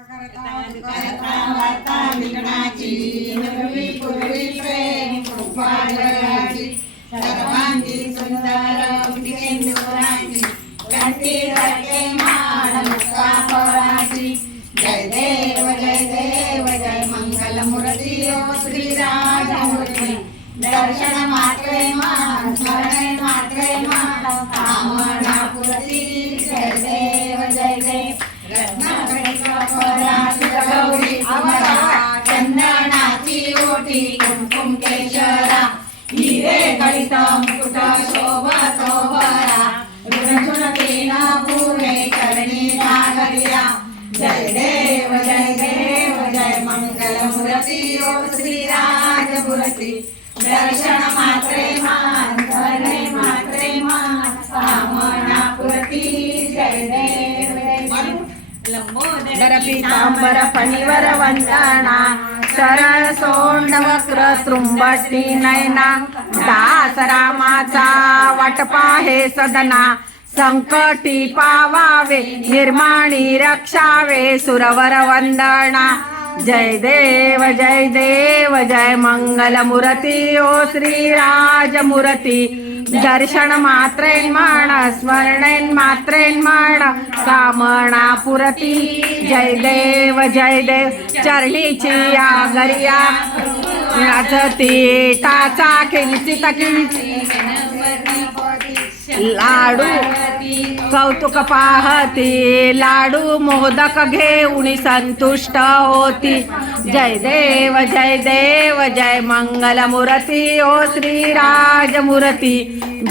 वार्ता विघ्नाची पूर्वी पूर्वी प्रेम कृपाळाची सर्वांगी सुंदर केंद्राची कंठी रटे मान मुक्ता फळाची जय देव जय मंगल मूर्ती ओ श्रीराज मूर्ती दर्शन मात्रे मान स्मरणे मात्रे मान कामना पूर्ती जय देव गौरी अमरा चंदनाची ओटी कुंकुम केशरा हिरे गळित मुकुट शोभा शोभरा ऋणचुन तीन पूरे करणी नागरिया जय देव जय मंगल मूर्ती ओ श्रीराज मूर्ती दर्शन मात्रे मान स्मरणे मात्रे मान कामना पूर्ती जय देव पीतांबर फणीवर वंदना सरळ सोंड वक्र तृंबटी नयना दास रामाचा वाटपा हे सदना संकटी पावावे निर्माणी रक्षावे सुरवर वंदना जय देव जय मंगल मूर्ती ओ श्रीराज मूर्ती दर्शन मात्रेन मान स्मरणेन मात्रेन मान कामना पुरती जय देव चरणीची या गरिया नाचती टाचा किंचित लाडू कौतुक पाहती लाडू मोदक घेऊन संतुष्ट होती जय देव जय मंगल मूर्ती ओ श्रीराज मूर्ती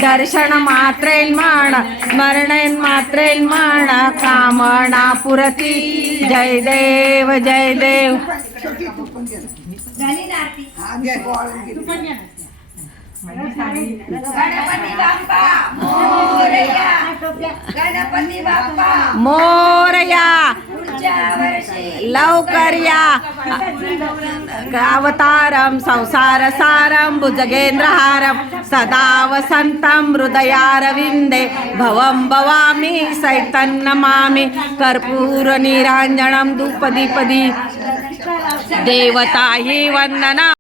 दर्शन मात्रेन मान स्मरणेन मात्रेन मान कामना पुरती जय देव गणपती बाप्पा मोरया गणपती बाप्पा मोरया लवकर या अवतारम संसार सारम भुजगेंद्रहारम सदा वसंतम हृदयारविंदे भवं भवामी सैतन्नमामि कर्पूर निरांजनम धूपदीपदी देवता हि वंदना।